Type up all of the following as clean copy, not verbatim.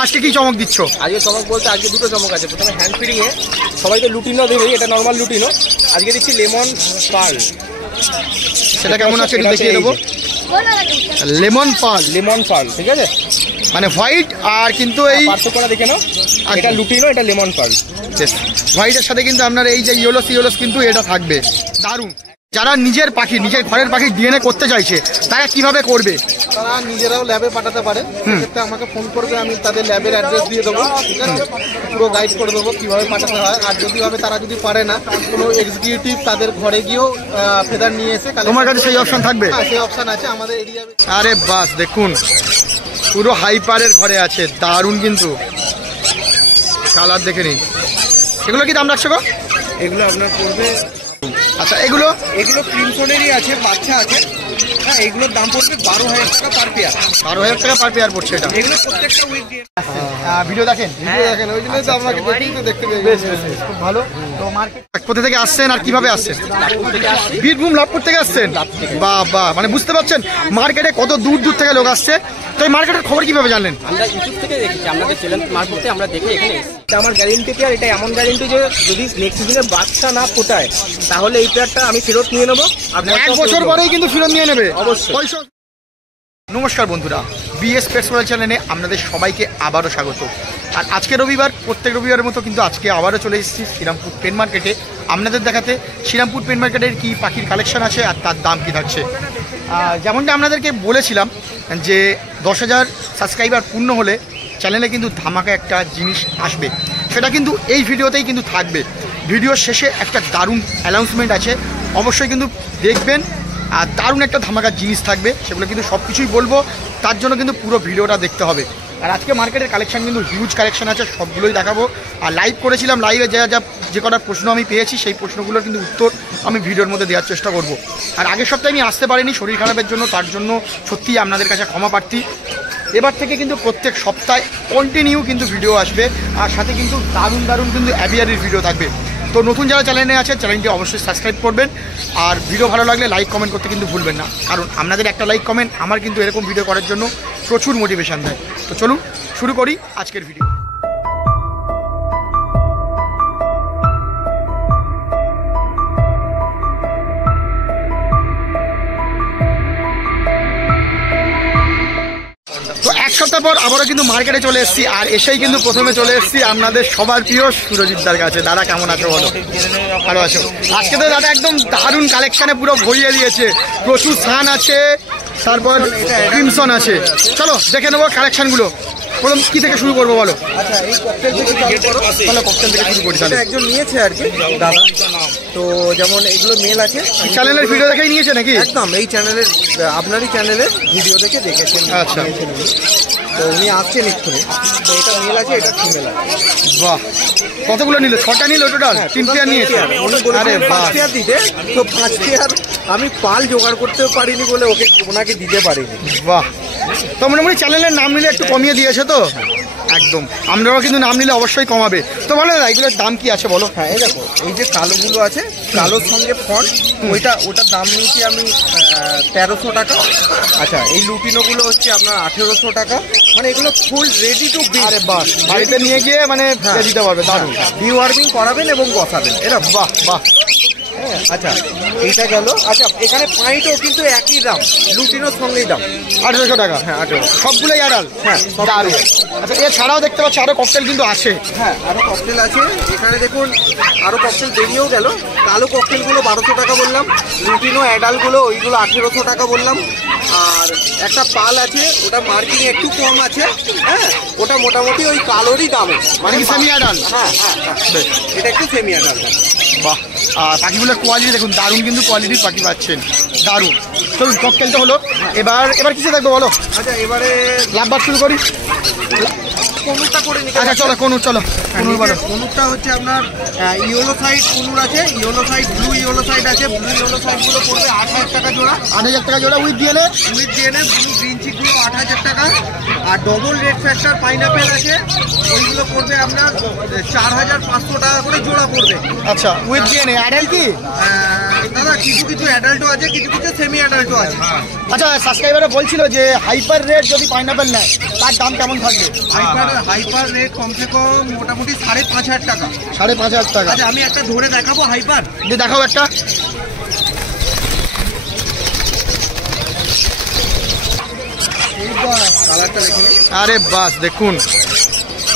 আজকে কি চমক দিচ্ছ? আজকে চমক বলতে আজকে দুটো চমক আছে। প্রথমে হ্যান্ড ফিডিং এ সবাই তো লুটিনো দেবে, এটা নর্মাল লুটিনো। আজকে দিচ্ছি লেমন পার্ল। সেটা কেমন আছে একটু দেখিয়ে দেবো। লেমন পার্ল, ঠিক আছে, মানে হোয়াইট আর কিন্তু এই পার্থক্যটা দেখে নাও। এটা লুটিনো, এটা লেমন পার্ল। হোয়াইটের সাথে কিন্তু আপনার এই যে ইয়েলোস কিন্তু এটা থাকবে। দারুণ। যারা নিজের পাখি, নিজের ঘরের পাখি ডিএনএ করতে চাইছে তারা কিভাবে করবে? তারা নিজেরাও ল্যাবে পাঠাতে পারে। সেক্ষেত্রে আমাকে ফোন করবে, আমি তাদের ল্যাবের অ্যাড্রেস দিয়ে দেবো, ঠিক আছে, পুরো গাইড করে দেবো কীভাবে পাঠাতে হয়। আর তারা যদি পারে না, কোনো এক্সিকিউটিভ তাদের ঘরে গিয়েও ফেদার নিয়ে এসে, তোমার কাছে সেই অপশন থাকবে? হ্যাঁ, সেই অপশন আছে আমাদের এরিয়া। আরে বাস, দেখুন পুরো হাইপারের ঘরে আছে। দারুণ কিন্তু কালার দেখে নিন। এগুলো কি দাম রাখছো গো? এগুলো আপনার পড়বে, আচ্ছা এগুলো ক্রিমসনেরই আছে, বাচ্চা আছে। হ্যাঁ, এগুলোর দাম পড়বে 12,000 টাকা পার পেয়ার। 12,000 টাকা পার পেয়ার পড়ছে এটা। এগুলো প্রত্যেকটা উইক দিয়ে ভিডিও দেখেন, ওই জন্যই তো আপনাকে দেখতে পেয়ে খুব ভালো। তো মার্কেট কোথা থেকে আসছেন আর কিভাবে আসছেন? বীরভূম লাভপুর থেকে আসছেন? বাহ, মানে বুঝতে পারছেন মার্কেটে কত দূর থেকে লোক আসছে। তো এই মার্কেটের খবর কিভাবে জানলেন? আমরা ইউটিউব থেকে দেখেছি, আমাদের চ্যানেল মারফতে আমরা দেখে এখানে এসেছি। আমার গ্যারেন্টি পেয়ার, এটা এমন গ্যারেন্টি যে যদি নেক্সট সিজনে বাচ্চা না ফোটায় তাহলে এই পেয়ারটা আমি ফেরত নিয়ে নেবো। আপনার 1 বছর পরেই কিন্তু ফেরত নিয়ে নেবে অবশ্যই। নমস্কার বন্ধুরা, বিএস পেটস ওয়ার্ল্ড চ্যানেলে আপনাদের সবাইকে আবারও স্বাগত। আর আজকে রবিবার, প্রত্যেক রবিবারের মতো কিন্তু আজকে আবারও চলে এসেছি শ্রীরামপুর পেন মার্কেটে আপনাদের দেখাতে শ্রীরামপুর পেন মার্কেটের কী পাখির কালেকশন আছে আর তার দাম কী থাকছে। যেমনটা আপনাদেরকে বলেছিলাম যে 10,000 সাবস্ক্রাইবার পূর্ণ হলে চ্যানেলে কিন্তু ধামাকা একটা জিনিস আসবে, সেটা কিন্তু এই ভিডিওতেই কিন্তু থাকবে। ভিডিওর শেষে একটা দারুণ অ্যানাউন্সমেন্ট আছে, অবশ্যই কিন্তু দেখবেন। আর দারুণ একটা ধামাকার জিনিস থাকবে, সেগুলো কিন্তু সব কিছুই বলবো, তার জন্য কিন্তু পুরো ভিডিওটা দেখতে হবে। আর আজকে মার্কেটের কালেকশান কিন্তু হিউজ কালেকশান আছে, সবগুলোই দেখাবো। আর লাইভ করেছিলাম, লাইভে যে কটা প্রশ্ন আমি পেয়েছি সেই প্রশ্নগুলোর কিন্তু উত্তর আমি ভিডিওর মধ্যে দেওয়ার চেষ্টা করব। আর আগের সপ্তাহে আমি আসতে পারিনি শরীর খারাপের জন্য, তার জন্য সত্যিই আপনাদের কাছে ক্ষমা প্রার্থী। এবার থেকে কিন্তু প্রত্যেক সপ্তাহে কন্টিনিউ কিন্তু ভিডিও আসবে, আর সাথে কিন্তু দারুণ কিন্তু অ্যাভিয়ারির ভিডিও থাকবে। তো নতুন যারা চ্যানেলে আছে চ্যানেলটি অবশ্যই সাবস্ক্রাইব করবেন। আর ভিডিও ভালো লাগলে লাইক কমেন্ট করতে কিন্তু ভুলবেন না, কারণ আপনাদের একটা লাইক কমেন্ট আমার কিন্তু এরকম ভিডিও করার জন্য প্রচুর মোটিভেশন দেয়। তো চলুন শুরু করি আজকের ভিডিও। তো এক সপ্তাহ পর আবারও কিন্তু মার্কেটে চলে এসেছি, আর এসেই কিন্তু প্রথমে চলে এসেছি আপনাদের সবার প্রিয় সুরজিৎদার কাছে। দাদা কেমন আছো বলো? ভালো আছো? আজকে তো দাদা একদম দারুণ কালেকশানে পুরো ভরিয়ে দিয়েছে, প্রচুর সান আছে, তারপর ক্রিমসন আছে। চলো দেখে নেবো কালেকশানগুলো। প্রথম কি থেকে শুরু করবো বলো? আচ্ছা, এই ককটেল থেকে চলো ককটেল থেকে শুরু করি। তাহলে একজন নিয়েছে আর কি দাদা, তো যেমন এগুলো মেল আছে, চ্যানেলের ভিডিও দেখেই নিয়েছে নাকি? একদম এই চ্যানেলের, আপনারই চ্যানেলের ভিডিও দেখে দেখেছেন। আচ্ছা, তো উনি আসছেন এক্ষুনি। তো এটা মেল আছে, এটা ফিমেল আছে। বাহ, কতগুলো নিলে? 6টা নিল টোটাল? 3 পেয়ার নিয়েছে? আরে 5 পেয়ার দিতে, তো 5 পেয়ার আমি পাল জোগাড় করতে পারিনি বলে ওনাকে দিতে পারিনি। বাহ, তো মোটামুটি চ্যানেলের নাম নিলে একটু কমিয়ে দিয়েছে তো? একদম, আমরাও কিন্তু নাম নিলে অবশ্যই কমাবে। তো বলো দাদা এগুলোর দাম কি আছে বলো? হ্যাঁ, এই দেখো, এই যে কালোগুলো আছে, কালোর সঙ্গে ফন্ট, ওটার দাম নিয়েছি আমি 1300 টাকা। আচ্ছা, এই লুটিনোগুলো হচ্ছে আপনার 1800 টাকা। মানে এগুলো ফুল রেডি টু বি। আরে বাহ, বাড়িতে নিয়ে গিয়ে মানে দিতে পারবে, দারুণ। ডিওয়ার্মিং করাবেন এবং বসাবেন, এরা বাহ বাহ। আচ্ছা, এইটা গেল। আচ্ছা, এখানে পাইটও কিন্তু একই দাম, লুটিনোর সঙ্গেই দাম, 1800 টাকা। হ্যাঁ, 1800, সবগুলোই আড়াল। হ্যাঁ, দারুণ। আচ্ছা, এছাড়াও দেখতে পাচ্ছি আরো ককটেল কিন্তু আছে। হ্যাঁ, আরো ককটেল আছে এখানে, দেখুন আরো ককটেল বেরিয়েও গেল। কালো ককটেলগুলো 1200 টাকা বললাম, লুটিনো অ্যাডালগুলো ওইগুলো 1800 টাকা বললাম। আর একটা পাল আছে, ওটা মার্কিং একটু কম আছে। হ্যাঁ, ওটা মোটামুটি ওই কালোরই দামে, মানে সেমি অ্যাডাল। হ্যাঁ, এটা একটু সেমি অ্যাডাল। বাহ, আর পাখিগুলোর কোয়ালিটি দেখুন, দারুণ কিন্তু কোয়ালিটির পাখি পাচ্ছেন, দারুণ। চলুন ককটেল তো হলো, এবার কিসে থাকবে বলো? আচ্ছা, এবারে লাভবার শুরু করি। কনুরটা করে নিতে। আচ্ছা চলো কনুর, চলো কনুর বলো। কনুরটা হচ্ছে আপনার ইয়েলো সাইড কনুর আছে, yellow side, blue yellow side আছে। ব্লু ইয়েলো সাইডগুলো পড়বে 8000 টাকা জোড়া। 8000 টাকা জোড়া উইথ ডিএনএ। ব্লু গ্রিন চিকগুলো 8000 টাকা। আর ডবল রেড ফ্যাক্টর পাইনাপেল আছে, ওইগুলো পড়বে আপনার 4500 টাকা করে জোড়া পড়বে। আচ্ছা, উইথ ডিএনএ। অ্যাডাল কি? দাদা কিছু কিছু অ্যাডাল্টও আছে, কিছু কিছু সেমি অ্যাডাল্টও আছে। আচ্ছা, সাবস্ক্রাইবাররা বলছিল যে হাইপার রেড যদি পাইনাপেল নেয় তার দাম কেমন থাকবে? হাইপার রেট কমসে কম মোটামুটি 5,500 টাকা। 5,500 টাকা। আচ্ছা আমি একটা ধরে দেখাবো হাইপার, যে দেখাও একটা। কালারটা দেখুন। আরে বাস দেখুন,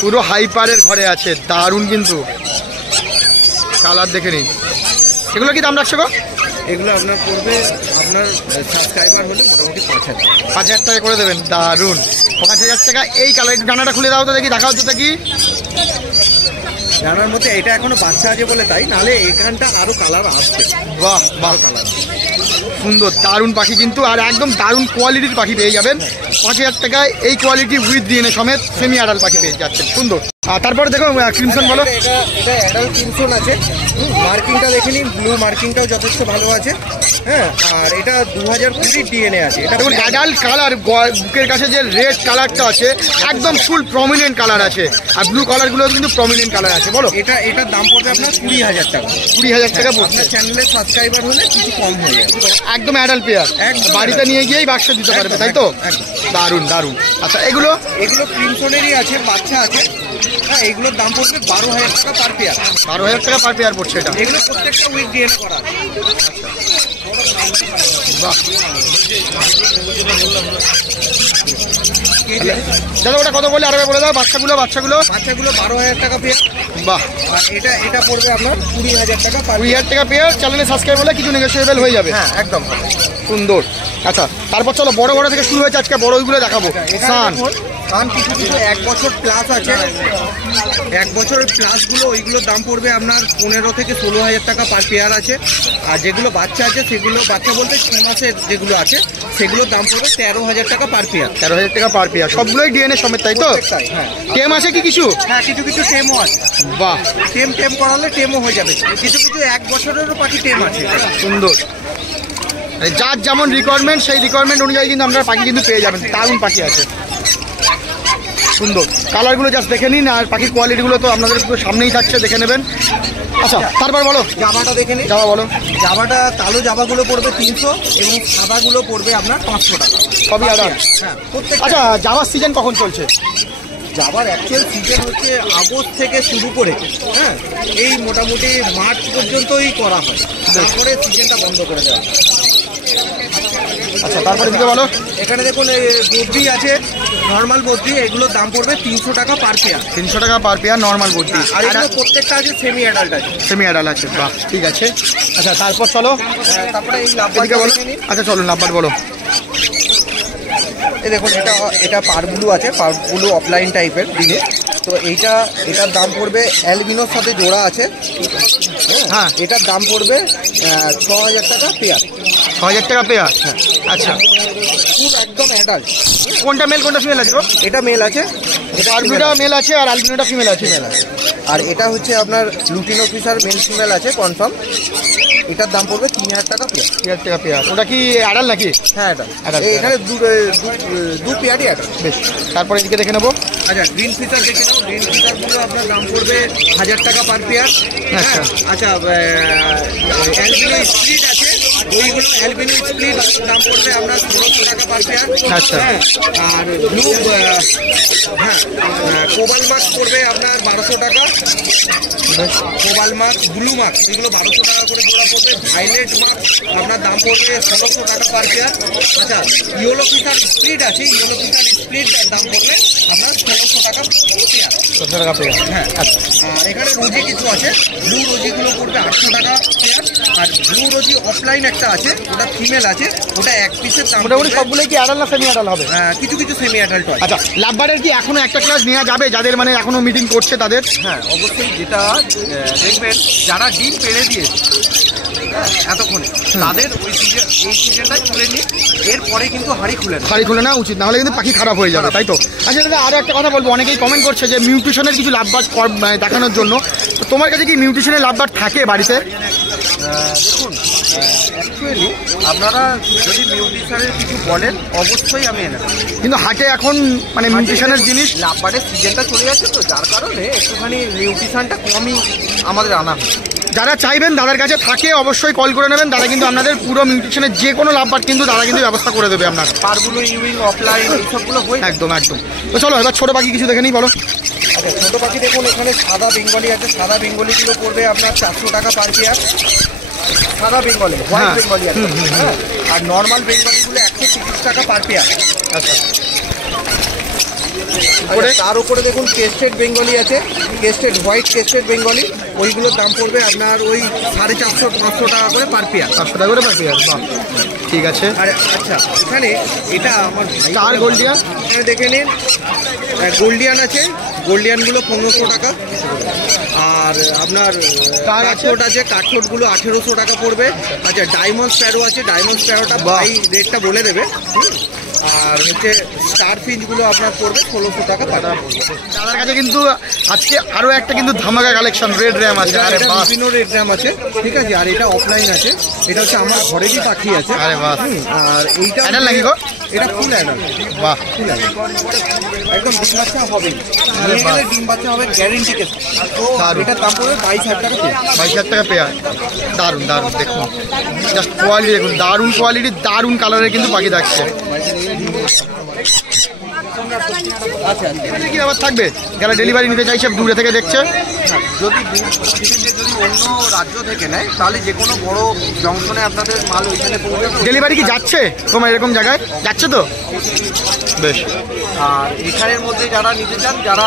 পুরো হাইপারের ঘরে আছে, দারুণ কিন্তু কালার দেখে নিন। এগুলো কি দাম রাখছো গো? এগুলো আপনার পড়বে, আপনার সাবস্ক্রাইবার হলে মোটামুটি 5,000। 5,000 টাকা করে দেবেন, দারুণ। 5,000 টাকা। এই কালার একটু ডানাটা খুলে দাও তো দেখি, দেখাও তো দেখি। জানার মধ্যে এটা এখনো বাচ্চা আছে বলে তাই, নাহলে এখানটা আরো কালার আসবে। বাহ বাহ, কালার সুন্দর, দারুণ পাখি কিন্তু, আর একদম দারুণ কোয়ালিটির পাখি পেয়ে যাবেন 5,000 টাকায়। এই কোয়ালিটি উইথ ডিএনএ সমেত সেমি আডাল পাখি পেয়ে যাচ্ছেন, সুন্দর। আর তারপরে দেখো ক্রিমসন বলো। এটা অ্যাডাল্ট ক্রিমসন আছে, মার্কিংটা দেখে নিন, ব্লু মার্কিংটাও যথেষ্ট ভালো আছে। হ্যাঁ, আর এটা 2020 ডিএনএ আছে। এটা দেখুন অ্যাডাল্ট কালার, বুকের কাছে যে রেড কালারটা আছে একদম ফুল প্রমিনেন্ট কালার আছে, আর ব্লু কালারগুলো কিন্তু প্রমিনেন্ট কালার আছে। বলো, এটার দাম পড়বে আপনার 20,000 টাকা। 20,000 টাকা পড়ছে। আপনার চ্যানেলের সাবস্ক্রাইবার হলে কিছু কম হয়ে যাবে। একদম অ্যাডাল্ট পেয়ার, একদম বাড়িতে নিয়ে গিয়েই বাক্স দিতে পারবে, তাই তো? দারুণ দারুণ। আচ্ছা, এগুলো ক্রিমসনেরই আছে, বাচ্চা আছে। হ্যাঁ, এগুলোর দাম পড়বে 12,000 টাকা পার পেয়ার। 12,000 টাকা পার পেয়ার পড়ছে এটা। এগুলো প্রত্যেকটা উইক ডিএনএ করা আছে। বাহ দাদা, ওটা কত বলে আরবে বলে দাও। বাচ্চাগুলো 12,000 টাকা পেয়ার। বাহ, আর এটা পড়বে আপনার 20,000 টাকা পার। 20,000 টাকা পেয়ার। চ্যানেলে সাবস্ক্রাইব হলে কিছু নেগোসিয়েবল হয়ে যাবে। হ্যাঁ, একদম সুন্দর। আচ্ছা, তারপর চলো বড় বড় থেকে শুরু হয়েছে, আজকে বড় ওইগুলো দেখাবো। সান কিছু কিছু 1 বছর প্লাস আছে। 1 বছরের প্লাসগুলো ওইগুলোর দাম পড়বে আপনার 15 থেকে 16,000 টাকা পার পেয়ার আছে। আর যেগুলো বাচ্চা আছে, সেগুলো বাচ্চা বলতে 6 মাসের যেগুলো আছে সেগুলোর দাম পড়বে 13,000 টাকা পার পেয়ার। 13,000 টাকা পার পেয়ার, সবগুলোই ডিএনএ সমেত, তাই তো? হ্যাঁ, টেম আছে কি কিছু? হ্যাঁ, কিছু কিছু টেমও আছে। বাহ, টেম করালে টেমও হয়ে যাবে। কিছু কিছু 1 বছরেরও পাখি টেম আছে। সুন্দর। যার যেমন রিকোয়ারমেন্ট সেই রিকোয়ারমেন্ট অনুযায়ী কিন্তু আপনারা পাখি কিন্তু পেয়ে যাবেন। দারুণ পাখি আছে, সুন্দর। কালারগুলো জাস্ট দেখে নিন, আর পাখির কোয়ালিটিগুলো তো আপনাদের সামনেই থাকছে, দেখে নেবেন। আচ্ছা, তারপর বলো জামাটা দেখে নিন। জামা বলো। জামাটা কালো জামাগুলো পড়বে 300 এবং সাদাগুলো পড়বে আপনার 500 টাকা। সবই আদার। হ্যাঁ, প্রত্যেক। আচ্ছা, জামার সিজন কখন চলছে? জামার অ্যাকচুয়াল সিজন হচ্ছে আগস্ট থেকে শুরু করে, হ্যাঁ, এই মোটামুটি মার্চ পর্যন্তই করা হয়। তারপরে সিজনটা বন্ধ করে দেওয়া হয়। আচ্ছা, তারপরে দিকে বলো। এখানে দেখুন বদ্রি আছে, নর্মাল বদ্রি, এগুলোর দাম পড়বে 300 টাকা পার পেয়ার। 300 টাকা পার পেয়ার নর্মাল বদ্রি। আর এগুলো প্রত্যেকটা আছে সেমি অ্যাডাল্ট আছে। সেমি অ্যাডাল্ট আছে, বাহ, ঠিক আছে। আচ্ছা, তারপর চলো তারপরে এই এদিকে লাভবারটা বলো। দেখে নিন। আচ্ছা, চলো নাম্বার বলো। এই দেখুন, এটা পারগুলো আছে, পারগুলো অফলাইন টাইপের দিনে। তো এটার দাম পড়বে, অ্যালবিনোর সাথে জোড়া আছে। হ্যাঁ, এটার দাম পড়বে 6,000 টাকা পেয়ার। 6,000 টাকা পেয়ার। আচ্ছা, ফুল একদম অ্যাডাল্ট। কোনটা মেল কোনটা ফিমেল আছে গো? এটা মেল আছে, এটা আলবিনোটা মেল আছে, আর আলবিনোটা ফিমেল আছে। আর এটা হচ্ছে আপনার লুটিনো ফিশার মেল ফিমেল আছে কনফার্ম। এটার দাম পড়বে 3,000 টাকা পেয়ার। 3,000 টাকা পেয়ার। ওটা কি অ্যাডাল্ট নাকি? হ্যাঁ, Adult, এখানে দু পেয়ারই অ্যাডাল্ট। বেশ, তারপরে এদিকে দেখে নেবো। আচ্ছা, গ্রিন ফিশার দেখে নাও। গ্রিন ফিশারগুলো আপনার দাম পড়বে 1,000 টাকা পার পেয়ার। আচ্ছা। আচ্ছা, অ্যালবিনো স্প্লিট আছে, ওইগুলো অ্যালবিনো স্প্লিট দাম পড়বে আপনার 1600 টাকা পার পেয়ার। আচ্ছা। হ্যাঁ, আর ব্লু, হ্যাঁ, কোবাল মাস্ক পড়বে আপনার 1200 টাকা। কোবাল মাস্ক, ব্লু মাস্ক, এগুলো 1200 টাকা করে জোড়া পড়বে। ভাইলেট মাস্ক আপনার দাম পড়বে 1600 টাকা পার পেয়ার। আচ্ছা, ইয়েলো ফিশার স্প্লিট আছে, ইয়েলো ফিশার স্প্লিট দাম পড়বে আপনার 1600 টাকা পেয়ার। 1600 টাকা পেয়ার। হ্যাঁ, আচ্ছা। আর এখানে রোজি কিছু আছে, ব্লু রোজিগুলো পড়বে 800 টাকা পেয়ার। আর ব্লু রোজি অফলাইন একটা আছে, ওটা ফিমেল আছে, ওটা এক পিসের দাম মোটামুটি পড়বে। সবগুলোই কি অ্যাডাল্ট না সেমি অ্যাডাল্ট হবে? কিছু কিছু সেমি অ্যাডাল্ট আছে। আচ্ছা, লাভবারের কি এখনো একটা ক্লাস নেওয়া যাবে যাদের মানে এখনো মিটিং করছে তাদের? হ্যাঁ, অবশ্যই। যেটা দেখবেন, যারা ডিম পেড়ে দিয়েছে এতক্ষণে, তাদের এই সিজনটাই খুলে নিয়ে এরপরে কিন্তু হাড়ি খুলে না উচিত, নাহলে কিন্তু পাখি খারাপ হয়ে যাবে, তাই তো? আচ্ছা দাদা, আরও একটা কথা বলবো, অনেকেই কমেন্ট করছে যে মিউটেশনের কিছু লাভবার দেখানোর জন্য। তো তোমার কাছে কি মিউটেশনের লাভবার থাকে বাড়িতে? দেখুন, অ্যাকচুয়ালি আপনারা যদি মিউটেশনের কিছু বলেন অবশ্যই আমি এনে দেবো। কিন্তু হাটে এখন মানে মিউটেশনের জিনিস, লাভবারের সিজনটা চলে যাচ্ছে, তো যার কারণে একটুখানি মিউটেশনটা কমই আমাদের আনা হয়। যারা চাইবেন দাদার কাছে থাকে অবশ্যই কল করে নেবেন। দাদা কিন্তু আপনাদের পুরো মিউটেশনের যে কোনো লাভবার কিন্তু দাদা কিন্তু ব্যবস্থা করে দেবে আপনার। পারগুলো ইউইং অফলাইন এইসবগুলো হয়ে একদম একদম। তো চলো এবার ছোটো পাখি কিছু দেখে নিই, বলো। আচ্ছা, ছোটো পাখি দেখুন, এখানে সাদা বেঙ্গলি আছে। সাদা বেঙ্গলিগুলো পড়বে আপনার 400 টাকা পার পেয়ার। সাদা বেঙ্গলি, হোয়াইট বেঙ্গলি আছে, হ্যাঁ। আর নর্মাল বেঙ্গলিগুলো 130 টাকা পার পেয়ার। আচ্ছা, তার উপরে দেখুন কেস্টেড বেঙ্গলি আছে, কেস্টেড হোয়াইট কেস্টেড বেঙ্গলি, ওইগুলোর দাম পড়বে আপনার ওই 450-500 টাকা করে পার পেয়ার। 500 টাকা করে পার পেয়ার, বাহ, ঠিক আছে। আর আচ্ছা, এখানে এটা আমার স্টার গোল্ডিয়ান দেখে নিন, গোল্ডিয়ান আছে, গোল্ডিয়ানগুলো 1500 টাকা। আর আপনার কাঠোট আছে, কাঠোটগুলো 1800 টাকা পড়বে। আচ্ছা, ডায়মন্ড স্প্যারো আছে, ডায়মন্ড স্প্যারোটা ভাই রেটটা বলে দেবে। আর হচ্ছে স্টার ফিঞ্চগুলো আপনার পড়বে 1600 টাকা পাতা। দাদার কাছে কিন্তু আজকে আরো একটা কিন্তু ধামাকা কালেকশন রেড র্যাম আছে। আরে বাহ, বিভিন্ন রেড র্যাম আছে, ঠিক আছে। আর এটা অফলাইন আছে, এটা হচ্ছে আমার ঘরেরই পাখি আছে। আরে বাহ, আর এইটা অ্যাডাল নাকি গো? এটা ফুল অ্যাডাল, বাহ, ফুল অ্যাডাল, একদম ডিম বাচ্চা হবে, নিয়ে গেলে ডিম বাচ্চা হবে গ্যারেন্টি কেস। তো এটার দাম পড়বে 22,000 টাকা পেয়ার। 22,000 টাকা পেয়ার। দারুণ দারুণ, দেখুন জাস্ট কোয়ালিটি দেখুন, দারুণ কোয়ালিটি, দারুণ কালারের কিন্তু পাখি থাকছে। আচ্ছা, কি ব্যাপার থাকবে যারা ডেলিভারি নিতে চাইছে, দূরে থেকে দেখছে? যদি যদি অন্য রাজ্য থেকে নেয় তাহলে যে কোনো বড় জংশনে আপনাদের মাল ওইখানে পৌঁছে। ডেলিভারি কি যাচ্ছে তোমার এরকম জায়গায়? যাচ্ছে তো বেশ। আর এখানের মধ্যে যারা নিতে চান, যারা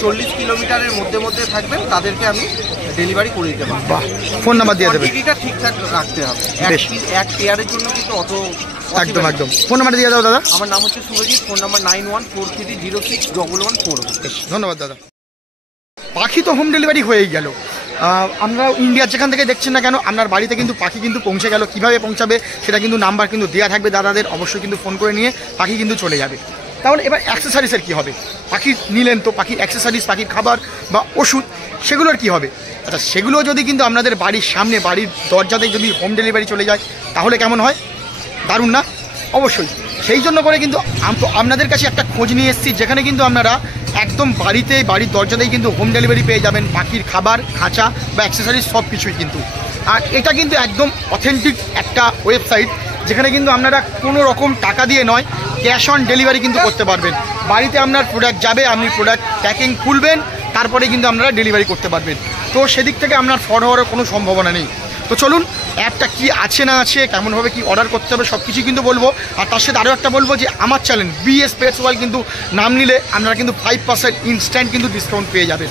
40 কিলোমিটারের মধ্যে মধ্যে থাকবেন, তাদেরকে আমি ডেলিভারি করে দিতে পারবো। বাহ, ফোন নাম্বার দিয়ে দেবে? কোয়ান্টিটিটা ঠিকঠাক রাখতে হবে, এক পেয়ারের জন্য কিন্তু অত। একদম একদম, ফোন নাম্বার দিয়ে দাও দাদা। আমার নাম হচ্ছে সুরজিৎ, ফোন নাম্বার 9143061114। ধন্যবাদ দাদা। পাখি তো হোম ডেলিভারি হয়েই গেল। আমরা ইন্ডিয়ার যেখান থেকে দেখছেন না কেন, আপনার বাড়িতে কিন্তু পাখি কিন্তু পৌঁছে গেল। কিভাবে পৌঁছাবে সেটা কিন্তু নাম্বার কিন্তু দেওয়া থাকবে দাদাদের, অবশ্যই কিন্তু ফোন করে নিয়ে পাখি কিন্তু চলে যাবে। তাহলে এবার অ্যাক্সেসরিজের কী হবে? পাখি নিলেন তো পাখির অ্যাক্সেসরিজ, পাখির খাবার বা ওষুধ, সেগুলোর কি হবে? আচ্ছা, সেগুলো যদি কিন্তু আপনাদের বাড়ির সামনে, বাড়ির দরজাতে যদি হোম ডেলিভারি চলে যায় তাহলে কেমন হয়? দারুণ না? অবশ্যই। সেই জন্য করে কিন্তু আপনাদের কাছে একটা খোঁজ নিয়ে এসেছি, যেখানে কিন্তু আপনারা একদম বাড়িতে, বাড়ির দরজাতেই কিন্তু হোম ডেলিভারি পেয়ে যাবেন পাখির খাবার, খাঁচা বা অ্যাক্সেসরিজ সব কিছুই কিন্তু। আর এটা কিন্তু একদম অথেন্টিক একটা ওয়েবসাইট, যেখানে কিন্তু আপনারা কোনো রকম টাকা দিয়ে নয়, ক্যাশ অন ডেলিভারি কিন্তু করতে পারবেন। বাড়িতে আপনার প্রোডাক্ট যাবে, আপনি প্রোডাক্ট প্যাকিং খুলবেন, তারপরে কিন্তু আপনারা ডেলিভারি করতে পারবেন। তো সেদিক থেকে আপনার ফ্রড হওয়ার কোনো সম্ভাবনা নেই। তো চলুন, অ্যাপটা কি আছে না আছে, কেমনভাবে কি অর্ডার করতে হবে সব কিছুই কিন্তু বলবো। আর তার সাথে আরও একটা বলবো যে আমার চ্যানেল বিএস পেটস ওয়ার্ল্ড কিন্তু নাম নিলে আপনারা কিন্তু 5% ইনস্ট্যান্ট কিন্তু ডিসকাউন্ট পেয়ে যাবেন।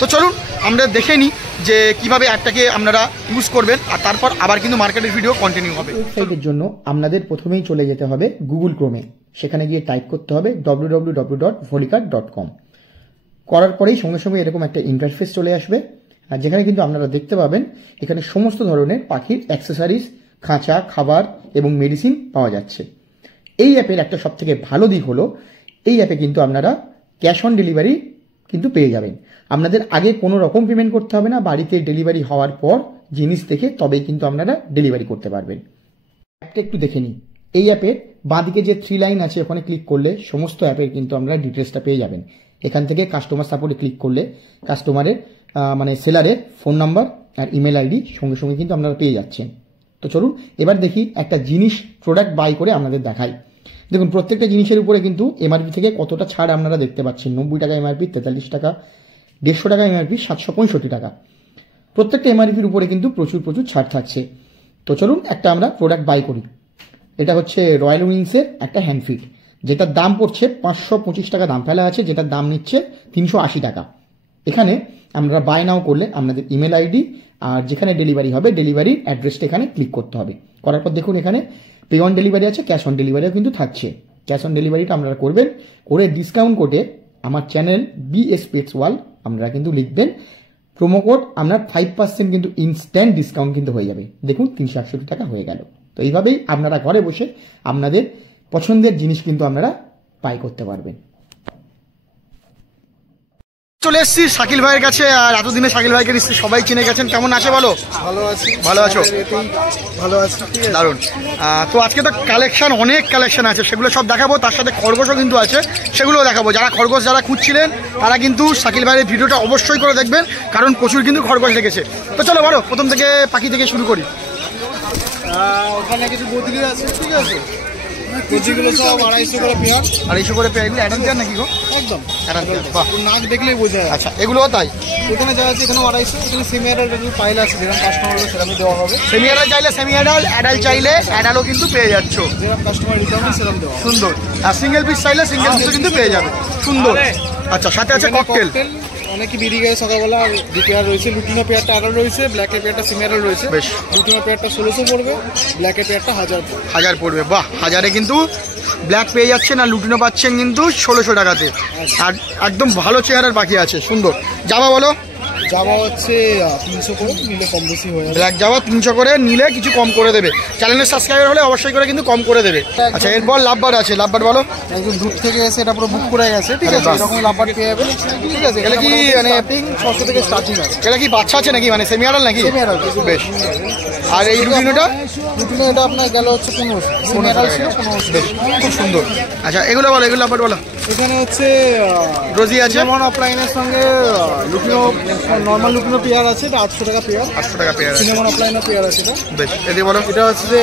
তো চলুন আমরা দেখে নিই যে কীভাবে অ্যাপটাকে আপনারা ইউজ করবেন, আর তারপর আবার কিন্তু মার্কেটের ভিডিও কন্টিনিউ হবে। ওয়েবসাইটের জন্য আপনাদের প্রথমেই চলে যেতে হবে গুগল ক্রোমে। সেখানে গিয়ে টাইপ করতে হবে www.volicart.com। করার পরেই সঙ্গে সঙ্গে এরকম একটা ইন্টারফেস চলে আসবে, আর যেখানে কিন্তু আপনারা দেখতে পাবেন এখানে সমস্ত ধরনের পাখির অ্যাক্সেসরিজ, খাঁচা, খাবার এবং মেডিসিন পাওয়া যাচ্ছে। এই অ্যাপের একটা সবথেকে ভালো দিক হলো এই অ্যাপে কিন্তু আপনারা ক্যাশ অন ডেলিভারি কিন্তু পেয়ে যাবেন। আপনাদের আগে কোনো রকম পেমেন্ট করতে হবে না, বাড়িতে ডেলিভারি হওয়ার পর জিনিস দেখে তবেই কিন্তু আপনারা ডেলিভারি করতে পারবেন। অ্যাপটা একটু দেখে নিই। এই অ্যাপের বাঁদিকে যে 3 লাইন আছে ওখানে ক্লিক করলে সমস্ত অ্যাপের কিন্তু আপনারা ডিটেলসটা পেয়ে যাবেন। এখান থেকে কাস্টমার সাপোর্টে ক্লিক করলে কাস্টমারের মানে সেলারের ফোন নাম্বার আর ইমেল আইডি সঙ্গে সঙ্গে কিন্তু আপনারা পেয়ে যাচ্ছেন। তো চলুন এবার দেখি একটা জিনিস প্রোডাক্ট বাই করে আপনাদের দেখাই। দেখুন প্রত্যেকটা জিনিসের উপরে কিন্তু এমআরপি থেকে কতটা ছাড় আপনারা দেখতে পাচ্ছেন। 90 টাকা এমআরপি, 43 টাকা, 150 টাকা এমআরপি, 765 টাকা। প্রত্যেকটা এমআরপির উপরে কিন্তু প্রচুর প্রচুর ছাড় থাকছে। তো চলুন একটা আমরা প্রোডাক্ট বাই করি। এটা হচ্ছে রয়্যাল উইংসের একটা হ্যান্ডফিট, যেটার দাম পড়ছে 525 টাকা দাম ফেলা আছে, যেটার দাম নিচ্ছে 380 টাকা। এখানে আমরা বাই নাও করলে আপনাদের ইমেল আইডি আর যেখানে ডেলিভারি হবে ডেলিভারির অ্যাড্রেসটা এখানে ক্লিক করতে হবে। করার পর দেখুন এখানে পে অন ডেলিভারি আছে, ক্যাশ অন ডেলিভারিও কিন্তু থাকছে। ক্যাশ অন ডেলিভারিটা আপনারা করবেন, করে ডিসকাউন্ট কোডে আমার চ্যানেল বিএস পেটস ওয়ার্ল্ড আপনারা কিন্তু লিখবেন। প্রোমো কোড আপনার 5% কিন্তু ইনস্ট্যান্ট ডিসকাউন্ট কিন্তু হয়ে যাবে। দেখুন 368 টাকা হয়ে গেল। তো এইভাবেই আপনারা ঘরে বসে আপনাদের পছন্দের জিনিস কিন্তু আপনারা বাই করতে পারবেন। চলে এসেছি শাকিল ভাইয়ের কাছে, আর এতদিনে শাকিল ভাইকে নিশ্চয়ই সবাই চিনে গেছেন। কেমন আছে বলো? ভালো আছি। ভালো আছো? ভালো আছি। দারুণ। তো আজকে তো কালেকশন, অনেক কালেকশন আছে, সেগুলো সব দেখাবো। তার সাথে খরগোশও কিন্তু আছে, সেগুলোও দেখাবো। যারা খরগোশ যারা খুঁজছিলেন তারা কিন্তু শাকিল ভাইয়ের ভিডিওটা অবশ্যই করে দেখবেন, কারণ প্রচুর কিন্তু খরগোশ লেগেছে। তো চলো বলো, প্রথম থেকে পাখি থেকে শুরু করি। ওখানে কিছু বদলি আছে, ঠিক আছে। বদলিগুলো সব 250 করে পেয়ার। 250 করে পেয়ে এগুলো অ্যাডাল্ট পেয়ার নাকি গো? একদম অ্যাডাল্ট পেয়ার। বাহ, নাক দেখলেই বোঝা যায়। আচ্ছা, এগুলোও তাই? এখানে যা আছে এখানে 250, এখানে সেমি অ্যাডাল্ট পাইল আছে, যেরকম কাস্টমার হলে সেরকমই দেওয়া হবে। সেমি অ্যাডাল্ট চাইলে সেমি অ্যাডাল্ট, অ্যাডাল্ট চাইলে অ্যাডাল্টও কিন্তু পেয়ে যাচ্ছ। যেরকম কাস্টমার রিকোয়ারমেন্ট সেরকম দেওয়া হবে। সুন্দর। আর সিঙ্গেল পিস চাইলে সিঙ্গেল পিসও কিন্তু পেয়ে যাবে। সুন্দর। আচ্ছা, সাথে আছে ককটেল। অনেকে বেরিয়ে গেছে সকালবেলা। আর দু পেয়ার রয়েছে, লুটিনো পেয়ারটা অ্যাডাল্ট রয়েছে, ব্ল্যাকের পেয়ারটা সেমি অ্যাডাল্ট রয়েছে। বেশ। লুটিনো পেয়ারটা 1600 পড়বে, ব্ল্যাকের পেয়ারটা 1000 পড়বে। 1000 পড়বে। বাহ, 1000-এ কিন্তু ব্ল্যাক পেয়ে যাচ্ছেন, আর লুটিনো পাচ্ছেন কিন্তু 1600 টাকাতে। আর একদম ভালো চেহারার পাখি আছে, সুন্দর। জামা বলো? জামা হচ্ছে 300 করে, নিলে কম বেশি হয়ে যাবে। ব্ল্যাক জামা 300 করে নিলে কিছু কম করে দেবে। চ্যানেলের সাবস্ক্রাইবার হলে অবশ্যই করে কিন্তু কম করে দেবে। আচ্ছা, এরপর লাভবার আছে। লাভবার বলো? একদম দূর থেকে এসে এটা পুরো বুক করে গেছে, ঠিক আছে। এরকম লাভবার পেয়ে যাবে, ঠিক আছে। এগুলো কি মানে 600 থেকে স্টার্টিং আছে। এটা কি বাচ্চা আছে নাকি, মানে সেমি অ্যাডাল্ট নাকি? Semi adult. বেশ। আর এই লুটিনোটা? লুটিনো এটা আপনার গেল হচ্ছে 1500, সেমি অ্যাডাল্ট ছিল 1500। বেশ, খুব সুন্দর। আচ্ছা, এগুলো বলো, এগুলো লাভবার বলো। এখানে হচ্ছে রোজি আছে, যেমন অফলাইনের সঙ্গে লুটিনো নর্মাল লুটিনো পেয়ার আছে, এটা 800 টাকা পেয়ার। 800 টাকা পেয়ার আছে। সিনেমন অফলাইনের পেয়ার আছে এটা। বেশ, এদিকে বলো। এটা হচ্ছে যে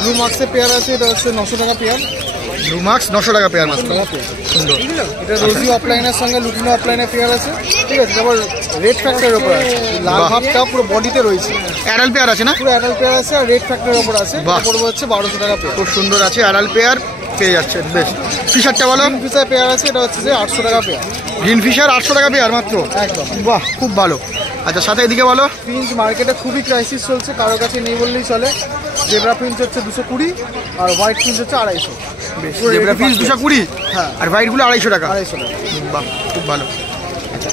ব্লু মার্কসের পেয়ার আছে, এটা হচ্ছে 900 টাকা পেয়ার। ব্লু মার্কস 900 টাকা পেয়ার মাত্র। সুন্দর। এটা রোজি অফলাইনের সঙ্গে লুটিনো অফলাইনের পেয়ার আছে, ঠিক আছে। তারপর রেড ফ্যাক্টরের উপর আছে, লাল বাহ। ভাবটা পুরো বডিতে রয়েছে। অ্যাডাল্ট পেয়ার আছে না? পুরো অ্যাডাল্ট পেয়ার আছে, আর রেড ফ্যাক্টরের উপর আছে। বাহ। পড়বে হচ্ছে 1200 টাকা পেয়ার। খুব সুন্দর আছে, অ্যাডাল্ট পেয়ার পেয়ে যাচ্ছে। বেশ। ফিশারটা বলো? গ্রিন ফিশার পেয়ার আছে, এটা হচ্ছে যে 800 টাকা পেয়ার। গ্রিন ফিশার 800 টাকা পেয়ার মাত্র। একদম। বাহ, খুব ভালো। আচ্ছা, সাথে এদিকে বলো। প্রিন্ট মার্কেটে খুবই ক্রাইসিস চলছে, কারোর কাছে নেই বললেই চলে। জেব্রা প্রিন্ট হচ্ছে 220, আর হোয়াইট প্রিন্ট হচ্ছে 250। জেব্রা পিস 220, হ্যাঁ। আর হোয়াইটগুলো 250 টাকা। 250 টাকা। বাহ, খুব ভালো। আচ্ছা,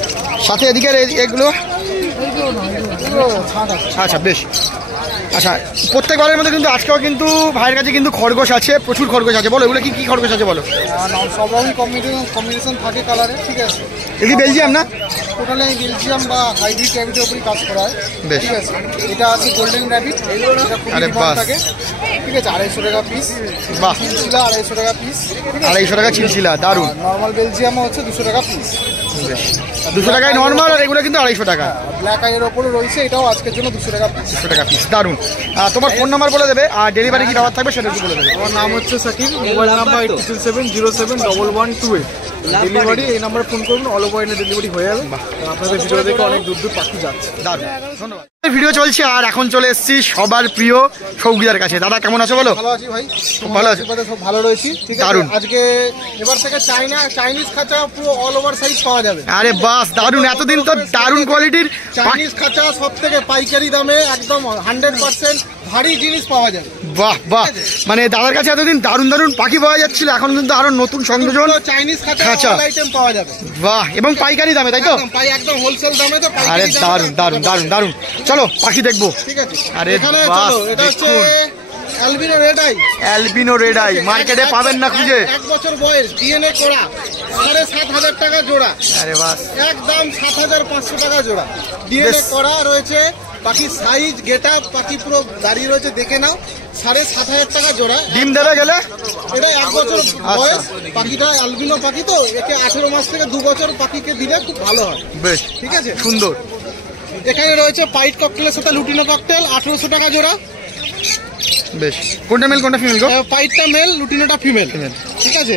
সাথে এদিকে এগুলো? এগুলো ছাড় আছে। আচ্ছা, বেশ। আচ্ছা, প্রত্যেকবারের মধ্যে কিন্তু আজকেও কিন্তু ভাইয়ের কাছে কিন্তু খরগোশ আছে, প্রচুর খরগোশ আছে। বলো, এগুলো কি কি খরগোশ আছে বলো? আর সব রকমই কম্বিনেশন থাকে কালারে, ঠিক আছে। এটি বেলজিয়াম না? টোটালি বেলজিয়াম বা হাইব্রিড র্যাবিটের উপরই কাজ করা হয়, বেশ। ঠিক আছে। এটা আছে গোল্ডেন র্যাবিট, এটা খুবই আরে ডিমান্ড বাস। থাকে, ঠিক আছে। 250 টাকা পিস। বাহ, চিলচিলা 250 টাকা পিস, ঠিক আছে। 250 টাকা চিলচিলা, দারুণ। নর্মাল বেলজিয়ামও হচ্ছে 200 টাকা পিস। বেশ। 200 টাকায় নর্মাল, আর এগুলো কিন্তু 250 টাকা। ব্ল্যাক আইয়ের ওপরও রয়েছে, এটাও আজকের জন্য 200 টাকা পিস। 200 টাকা পিস, দারুণ। তোমার ফোন নাম্বার বলে দেবে, আর ডেলিভারি কি ব্যাপার থাকবে সেটা একটু বলে দেবে। আমার নাম হচ্ছে সাকিব, মোবাইল নাম্বার 8707071128। ডেলিভারি এই নাম্বারে ফোন করুন, অল ওভার ইন্ডিয়া ডেলিভারি হয়ে যাবে। আপনাদের ভিডিও দেখে অনেক দূর দূর পাখি যাচ্ছে। দারুণ, ধন্যবাদ। ভিডিও চলছে, আর এখন চলে এসেছি সবার প্রিয় সৌগিদার কাছে। দাদা কেমন আছো বলো? ভালো আছি ভাই, ভালো আছি। সব ভালো রয়েছি, ঠিক আছে। দারুণ। আজকে এবার থেকে চাইনিজ খাঁচা পুরো অল ওভার সাইজ পাওয়া যাবে। আরে বাস, দারুণ। এতদিন তো দারুণ কোয়ালিটির চাইনিজ খাঁচা সব থেকে পাইকারি দামে একদম 100% ভারী জিনিস পাওয়া যাবে। বাহ বাহ, মানে দাদার কাছে এতদিন দারুণ দারুণ পাখি পাওয়া যাচ্ছিল, এখন কিন্তু আরো নতুন সংযোজন। চাইনিজ খাঁচা খাঁচা। অল আইটেম পাওয়া যাবে। বাহ, এবং পাইকারি দামে, তাই তো? একদম হোলসেল দামে তো পাইকারি আরে দামে দারুণ দারুণ দারুণ দারুণ। চলো পাখি দেখবো। ঠিক আছে। আরে এখানে বাস, চলো, এটা হচ্ছে albino red eye. Albino red eye মার্কেটে পাবেন না খুঁজে। 1 বছর বয়স, ডিএনএ করা, 7,500 টাকা জোড়া। আরে বাস, একদম 7,500 টাকা জোড়া। ডিএনএ বেশ। করা রয়েছে, পাখির সাইজ গেটআপ, পাখি পুরো দাঁড়িয়ে রয়েছে, দেখে নাও। 7,500 টাকা জোড়া। ডিম দেবে গেলে? এটা 1 বছর বয়স, পাখিটা অ্যালবিনো পাখি তো, একে 18 মাস থেকে 2 বছর পাখিকে দিলে খুব ভালো হয়, বেশ, ঠিক আছে। সুন্দর। এখানে রয়েছে পাইট ককটেলের সাথে লুটিনো ককটেল, 1800 টাকা জোড়া। বেশ, কোনটা মেল কোনটা ফিমেল গো? পাইটটা মেল, লুটিনোটা ফিমেল, Female। ঠিক আছে।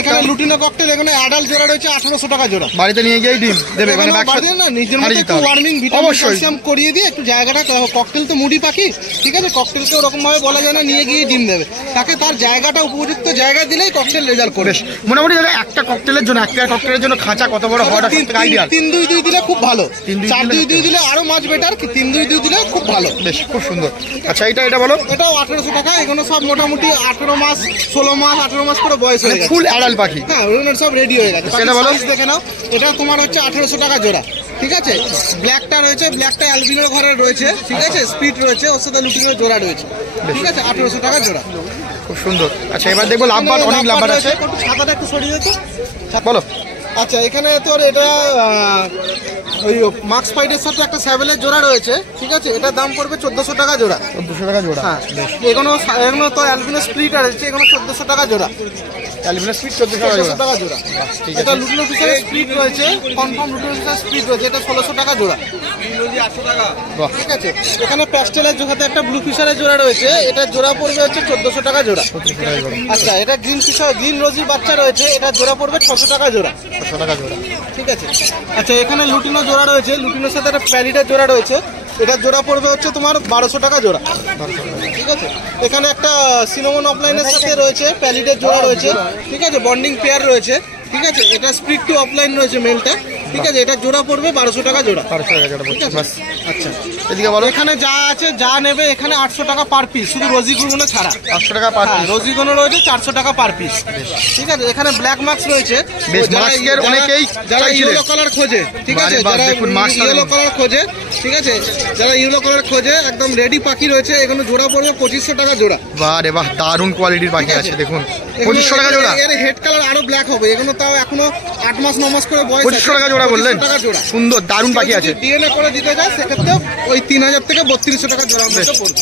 এখানে লুটিনো ককটেল, এখানে অ্যাডাল্ট জোড়া রয়েছে 1800 টাকা জোড়া। বাড়িতে নিয়ে গিয়ে ডিম দেবে, মানে এখানে বাড়িতে না, নিজের মধ্যে একটু ওয়ার্মিং ভিটামিন অবশ্যই। ক্যালসিয়াম করিয়ে দিয়ে একটু জায়গাটা, ককটেল তো মুডি পাখি, ঠিক আছে। ককটেলকে ওরকম ভাবে বলা যায় না নিয়ে গিয়ে ডিম দেবে, তাকে তার জায়গাটা উপযুক্ত জায়গা দিলেই ককটেল রেজাল্ট করবে। বেশ, মোটামুটি দাদা একটা ককটেলের জন্য, একটা ককটেলের জন্য খাঁচা কত বড় হওয়াটা আইডিয়াল? 3-2-2 দিলে খুব ভালো, 3-2 4-2-2 দিলে আরো মাছ বেটার, 3-2-2 দিলে খুব ভালো। বেশ, খুব সুন্দর। আচ্ছা, এটা বলো? এটাও 1800 টাকা। এগুলো সব মোটামুটি 18 মাস 16 মাস 18 মাস করে বয়স হয়ে গেছে। ফুল অ্যাডাল্ট পাখি। হ্যাঁ, ওগুলো সব রেডি হয়ে গেছে। সেটা বলো? সাইজ দেখে নাও। এটা তোমার হচ্ছে 1800 টাকা জোড়া, ঠিক আছে। ব্ল্যাকটা রয়েছে, ব্ল্যাকটা অ্যালবিনোর ঘরে রয়েছে, ঠিক আছে। স্পিড রয়েছে, ওর সাথে লুটিনোর জোড়া রয়েছে, ঠিক আছে। 1800 টাকা জোড়া, খুব সুন্দর। আচ্ছা, এবার দেখবো লাভবাট, অনেক লাভবাট আছে। একটু ছাতাটা একটু সরিয়ে দিতে বলো। আচ্ছা, এখানে তোর এটা ওই মার্কস ফাইটের সাথে একটা স্যাভেলের জোড়া রয়েছে, ঠিক আছে, এটার দাম পড়বে 1400 টাকা জোড়া। 1400 টাকা জোড়া। হ্যাঁ, এগুলো তো অ্যালবিনো স্প্লিট আছে, এগুলো 1400 টাকা জোড়া। অ্যালবিনো স্পিড 1400 টাকা জোড়া। 1400 টাকা জোড়া। এটা লুটিনো ফিশারের স্প্লিট রয়েছে, কনফার্ম লুটিনো ফিশারের স্প্লিট রয়েছে, এটা 1600 টাকা জোড়া। বাহ, ঠিক আছে, এখানে প্যাস্টেলের সাথে একটা ব্লু ফিশারের জোড়া রয়েছে, এটা জোড়া পড়বে হচ্ছে 1400 টাকা জোড়া। 1400 টাকা জোড়া। আচ্ছা, এটা গ্রিন ফিশার, গ্রিন রোজি বাচ্চা রয়েছে, এটা জোড়া পড়বে 600 টাকা জোড়া। 600 টাকা জোড়া। ঠিক আছে। আচ্ছা, এখানে লুটিনো জোড়া রয়েছে, লুটিনোর সাথে একটা প্যারিটের জোড়া রয়েছে, এটার জোড়া পড়বে হচ্ছে তোমার 1200 টাকা জোড়া। ঠিক আছে, এখানে একটা সিনামন অফলাইনের সাথে রয়েছে, প্যালিটের জোড়া রয়েছে, ঠিক আছে, বন্ডিং পেয়ার রয়েছে, ঠিক আছে, এটা স্প্লিট টু অফলাইন রয়েছে মেলটা, ঠিক আছে, এটা জোড়া পড়বে 1200 টাকা জোড়া। 1200 টাকা জোড়া পড়ছে, বাস। আচ্ছা, এদিকে বলো। এখানে যা আছে যা নেবে এখানে 800 টাকা পার পিস, শুধু রোজিগুলো ছাড়া। 800 টাকা পার পিস। রোজিগুলো রয়েছে 400 টাকা পার পিস। ঠিক আছে, এখানে ব্ল্যাক মার্কস রয়েছে, বেশ, মাস্কের অনেকেই যারা চাইছিলেন। ইয়েলো কালার খোঁজে, ঠিক আছে, বাহ, যারা দেখুন, মাস্কটা ইয়েলো দেখুন। কালার খোঁজে, ঠিক আছে, যারা ইয়েলো কালার খোঁজে একদম রেডি পাখি রয়েছে, এখানে জোড়া পড়বে 2500 টাকা জোড়া। বাহ রে বাহ, দারুণ কোয়ালিটির পাখি আছে দেখুন। 2500 টাকা জোড়া। এর হেড কালার আরো ব্ল্যাক হবে, এগুলো তাও এখনো 8 মাস 9 মাস করে বয়স। 2500 টাকা জোড়া বললেন? 2500 টাকা জোড়া। সুন্দর দারুণ পাখি আছে। ডিএনএ করে দিতে যায় সেক্ষেত্রে ওই 3000 থেকে 3200 টাকা জোড়া মধ্যে পড়বে।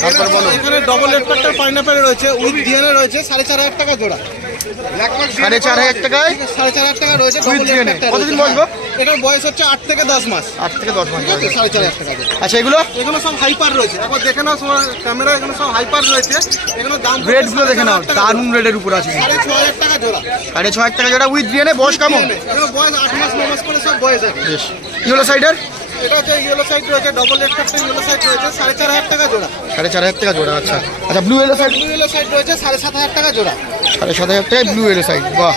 তারপর বলো। এখানে ডবল রেড পার্টার পাইনাপেল রয়েছে, উইথ ডিএনএ রয়েছে 4500 টাকা জোড়া। 4500 টাকায় 4500 টাকা রয়েছে With double DNA red কতদিন pattern বয়স গো? রয়েছে। এটার বয়স হচ্ছে 8 থেকে 10 মাস। 8 থেকে 10 মাস। ঠিক আছে, 4500 টাকা জোড়া। আচ্ছা, এগুলো এখানে সব হাইপার রয়েছে, একবার দেখে নাও সবার ক্যামেরা, এখানে সব হাইপার রয়েছে, এখানে দাম পড়বে রেড গুলো দেখে নাও, 4500 টাকা দারুণ রেডের উপর আছে। জোড়া। 6500 টাকা জোড়া। 6500 টাকা জোড়া উইথ ডিএনএ। বয়স কেমন? এগুলো বয়স 8 মাস 9 মাস করে সব বয়স আছে। বেশ। ইয়েলো সাইডার এটা হচ্ছে ইয়েলো সাইড রয়েছে, ডবল রেড পার্টার ইয়েলো সাইড রয়েছে 4500 টাকা জোড়া। 4500 টাকা জোড়া। আচ্ছা আচ্ছা, blue yellow side blue yellow side রয়েছে 7500 টাকা জোড়া। 7500 টাকায় ব্লু ইয়েলো সাইড। বাহ,